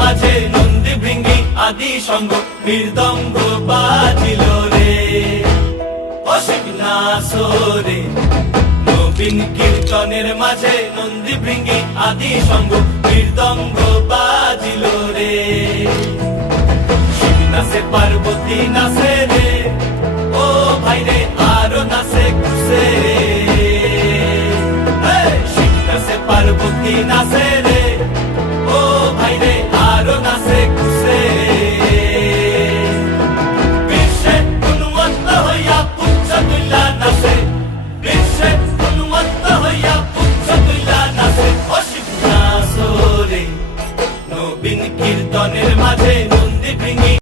মাঝে নন্দী ভৃঙ্গি আদি সঙ্গ মৃদঙ্গ বাজিল রে। অসীম নাসরে নবীন কীর্তনের মাঝে নন্দী ভৃঙ্গি আদি সঙ্গ মৃদঙ্গ বাজিল রে। শিব নাচে পার্বতী নাচে